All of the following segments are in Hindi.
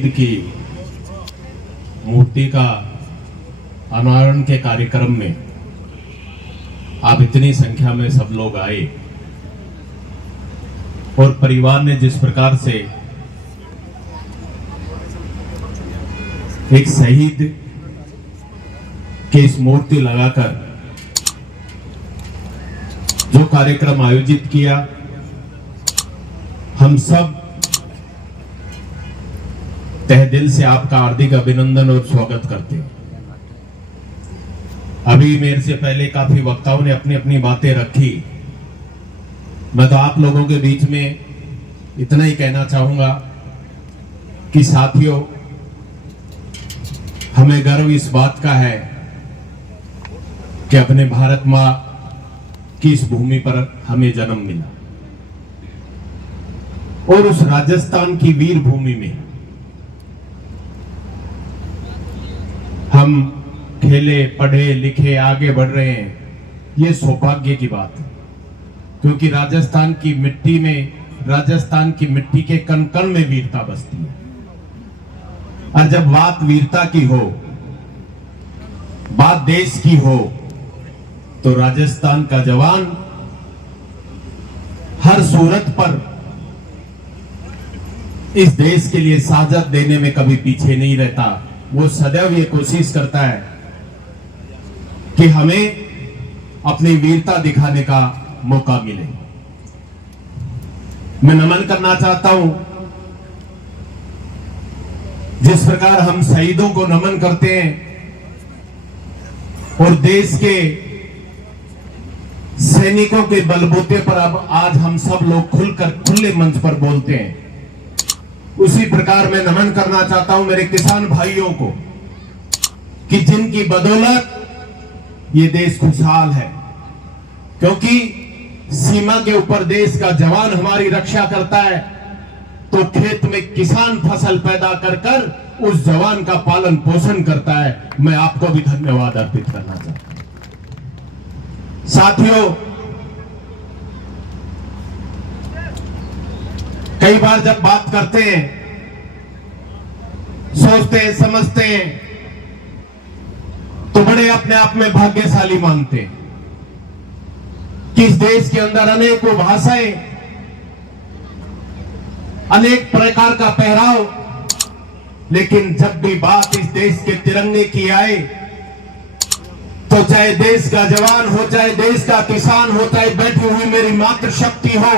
शहीद की मूर्ति का अनावरण के कार्यक्रम में आप इतनी संख्या में सब लोग आए और परिवार ने जिस प्रकार से एक शहीद की इस मूर्ति लगाकर जो कार्यक्रम आयोजित किया, हम सब तहे दिल से आपका हार्दिक अभिनंदन और स्वागत करते हैं। अभी मेरे से पहले काफी वक्ताओं ने अपनी अपनी बातें रखी। मैं तो आप लोगों के बीच में इतना ही कहना चाहूंगा कि साथियों, हमें गर्व इस बात का है कि अपने भारत मां की इस भूमि पर हमें जन्म मिला और उस राजस्थान की वीर भूमि में हम खेले, पढ़े, लिखे, आगे बढ़ रहे हैं। ये सौभाग्य की बात है, क्योंकि राजस्थान की मिट्टी में, राजस्थान की मिट्टी के कण कण में वीरता बसती है। और जब बात वीरता की हो, बात देश की हो, तो राजस्थान का जवान हर सूरत पर इस देश के लिए शहादत देने में कभी पीछे नहीं रहता। वो सदैव ये कोशिश करता है कि हमें अपनी वीरता दिखाने का मौका मिले। मैं नमन करना चाहता हूं, जिस प्रकार हम शहीदों को नमन करते हैं और देश के सैनिकों के बलबूते पर अब आज हम सब लोग खुलकर खुले मंच पर बोलते हैं, उसी प्रकार मैं नमन करना चाहता हूं मेरे किसान भाइयों को कि जिनकी बदौलत ये देश खुशहाल है। क्योंकि सीमा के ऊपर देश का जवान हमारी रक्षा करता है, तो खेत में किसान फसल पैदा कर कर उस जवान का पालन पोषण करता है। मैं आपको भी धन्यवाद अर्पित करना चाहता हूं। साथियों, कई बार जब बात करते हैं, सोचते हैं, समझते हैं, तो बड़े अपने आप में भाग्यशाली मानते हैं कि इस देश के अंदर अनेकों भाषाएं, अनेक प्रकार का पहराव, लेकिन जब भी बात इस देश के तिरंगे की आए, तो चाहे देश का जवान हो, चाहे देश का किसान हो, चाहे बैठी हुई मेरी मातृशक्ति हो,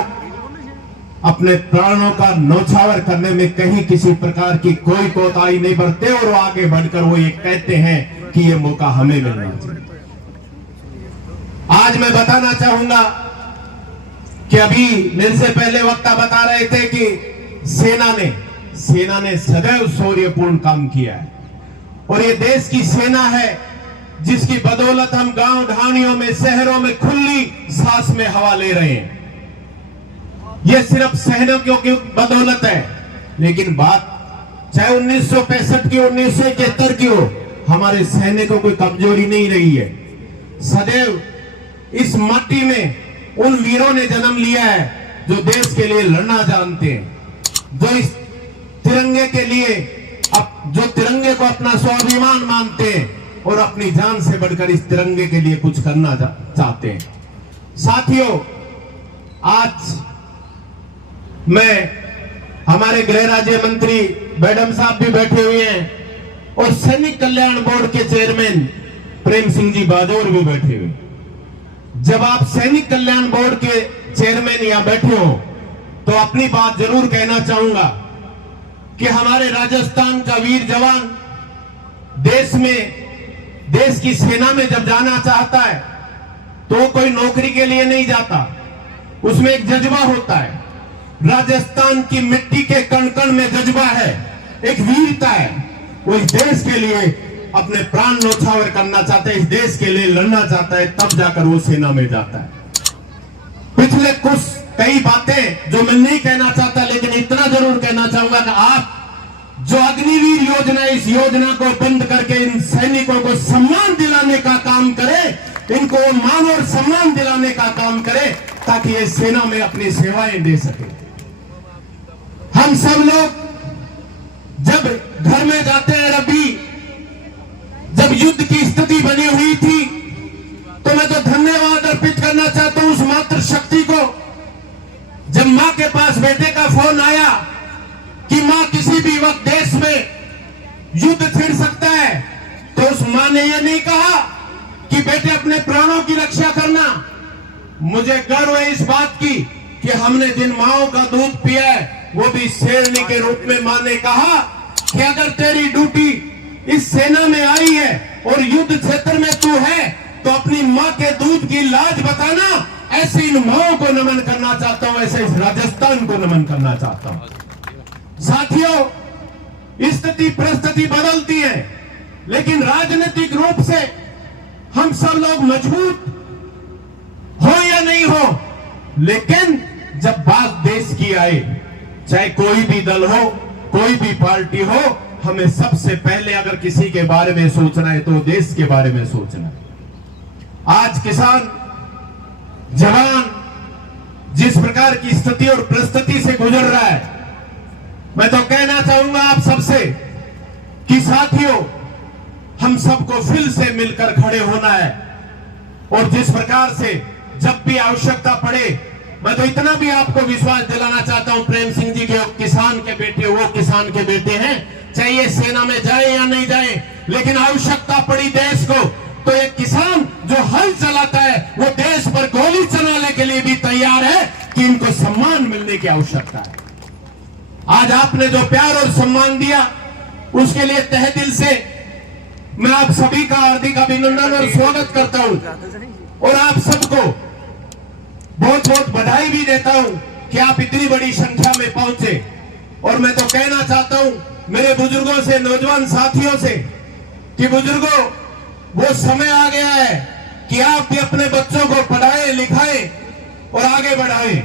अपने प्राणों का न्यौछावर करने में कहीं किसी प्रकार की कोई कोताही नहीं बरतते और आगे बढ़कर वो ये कहते हैं कि ये मौका हमें मिलना चाहिए। आज मैं बताना चाहूंगा कि अभी मेरे से पहले वक्ता बता रहे थे कि सेना ने सदैव शौर्यपूर्ण काम किया है और ये देश की सेना है जिसकी बदौलत हम गांव ढाणियों में, शहरों में खुली सांस में हवा ले रहे हैं। ये सिर्फ सैनिकों की बदौलत है, लेकिन बात चाहे 1965 की, 1971 की हो, हमारे सैनिकों को कमजोरी नहीं रही है। सदैव इस माटी में उन वीरों ने जन्म लिया है जो देश के लिए लड़ना जानते हैं, जो इस तिरंगे के लिए, जो तिरंगे को अपना स्वाभिमान मानते हैं और अपनी जान से बढ़कर इस तिरंगे के लिए कुछ करना चाहते हैं। साथियों, आज मैं, हमारे गृह राज्य मंत्री मैडम साहब भी बैठे हुए हैं और सैनिक कल्याण बोर्ड के चेयरमैन प्रेम सिंह जी बाजौर भी बैठे हुए। जब आप सैनिक कल्याण बोर्ड के चेयरमैन यहां बैठे हो, तो अपनी बात जरूर कहना चाहूंगा कि हमारे राजस्थान का वीर जवान देश की सेना में जब जाना चाहता है, तो कोई नौकरी के लिए नहीं जाता, उसमें एक जज्बा होता है। राजस्थान की मिट्टी के कण कण में जज्बा है, एक वीरता है। वो इस देश के लिए अपने प्राण न्यौछावर करना चाहता है, इस देश के लिए लड़ना चाहता है, तब जाकर वो सेना में जाता है। पिछले कुछ कई बातें जो मैं नहीं कहना चाहता, लेकिन इतना जरूर कहना चाहूंगा कि आप जो अग्निवीर योजना, इस योजना को बंद करके इन सैनिकों को सम्मान दिलाने का काम करे, इनको मान और सम्मान दिलाने का काम करे, ताकि ये सेना में अपनी सेवाएं दे सके। हम सब लोग जब घर में जाते हैं रबी, जब युद्ध की स्थिति बनी हुई थी, तो मैं तो धन्यवाद अर्पित करना चाहता हूं उस मातृशक्ति को। जब मां के पास बेटे का फोन आया कि मां किसी भी वक्त देश में युद्ध छिड़ सकता है, तो उस मां ने यह नहीं कहा कि बेटे अपने प्राणों की रक्षा करना। मुझे गर्व है इस बात की कि हमने जिन माओं का दूध पिया है, वो भी शेरनी के रूप में मां ने कहा कि अगर तेरी ड्यूटी इस सेना में आई है और युद्ध क्षेत्र में तू है, तो अपनी मां के दूध की लाज बताना। ऐसे इन माओं को नमन करना चाहता हूं, ऐसे इस राजस्थान को नमन करना चाहता हूं। साथियों, स्थिति परिस्थिति बदलती है, लेकिन राजनीतिक रूप से हम सब लोग मजबूत हो या नहीं हो, लेकिन जब बात देश की आए, चाहे कोई भी दल हो, कोई भी पार्टी हो, हमें सबसे पहले अगर किसी के बारे में सोचना है तो देश के बारे में सोचना है। आज किसान जवान जिस प्रकार की स्थिति और परिस्थिति से गुजर रहा है, मैं तो कहना चाहूंगा आप सबसे कि साथियों, हम सबको फिर से मिलकर खड़े होना है। और जिस प्रकार से जब भी आवश्यकता पड़े, मैं तो इतना भी आपको विश्वास दिलाना चाहता हूं, प्रेम सिंह जी के किसान के बेटे, वो किसान के बेटे हैं, चाहे ये सेना में जाए या नहीं जाए, लेकिन आवश्यकता पड़ी देश को, तो एक किसान जो हल चलाता है, वो देश पर गोली चलाने के लिए भी तैयार है कि इनको सम्मान मिलने की आवश्यकता है। आज आपने जो प्यार और सम्मान दिया, उसके लिए तहे दिल से मैं आप सभी का हार्दिक अभिनंदन और स्वागत करता हूं, और आप सबको बहुत बहुत बधाई भी देता हूं कि आप इतनी बड़ी संख्या में पहुंचे। और मैं तो कहना चाहता हूं मेरे बुजुर्गों से, नौजवान साथियों से, कि बुजुर्गों, वो समय आ गया है कि आप भी अपने बच्चों को पढ़ाएं, लिखाएं और आगे बढ़ाएं।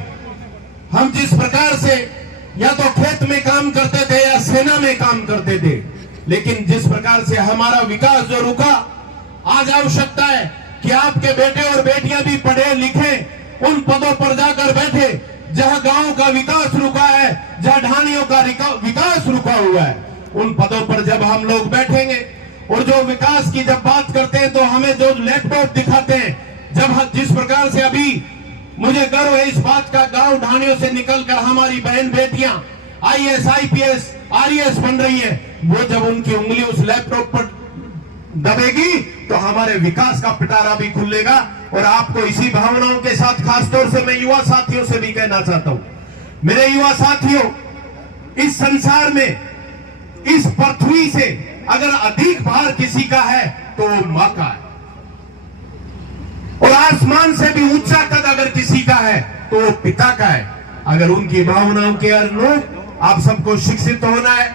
हम जिस प्रकार से या तो खेत में काम करते थे या सेना में काम करते थे, लेकिन जिस प्रकार से हमारा विकास जो रुका, आज आवश्यकता है कि आपके बेटे और बेटियां भी पढ़े लिखें, उन पदों पर जाकर बैठे जहां गांव का विकास रुका है, जहां ढाणियों का विकास रुका हुआ है, उन पदों पर जब हम लोग बैठेंगे और जो विकास की जब बात करते हैं, तो हमें जो लैपटॉप दिखाते हैं, जब जिस प्रकार से अभी मुझे गर्व है इस बात का, गांव ढाणियों से निकलकर हमारी बहन बेटियां IAS, IPS, RES बन रही है, वो जब उनकी उंगली उस लैपटॉप पर दबेगी तो हमारे विकास का पिटारा भी खुलेगा। और आपको इसी भावनाओं के साथ खासतौर से मैं युवा साथियों से भी कहना चाहता हूं, मेरे युवा साथियों, इस संसार में, इस पृथ्वी से अगर अधिक भार किसी का है तो वो मां का है, और आसमान से भी ऊंचा कद अगर किसी का है तो वो पिता का है। अगर उनकी भावनाओं के अनुरूप आप सबको शिक्षित होना है,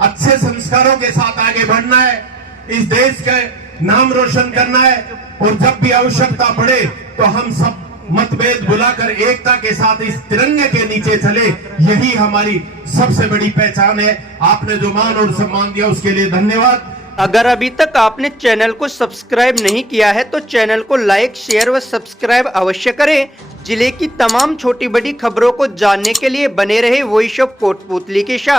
अच्छे संस्कारों के साथ आगे बढ़ना है, इस देश का नाम रोशन करना है, और जब भी आवश्यकता पड़े तो हम सब मतभेद भुलाकर एकता के साथ इस तिरंगे के नीचे चले, यही हमारी सबसे बड़ी पहचान है। आपने जो मान और सम्मान दिया उसके लिए धन्यवाद। अगर अभी तक आपने चैनल को सब्सक्राइब नहीं किया है तो चैनल को लाइक, शेयर व सब्सक्राइब अवश्य करें। जिले की तमाम छोटी बड़ी खबरों को जानने के लिए बने रहे वॉइस ऑफ कोटपुतली के साथ।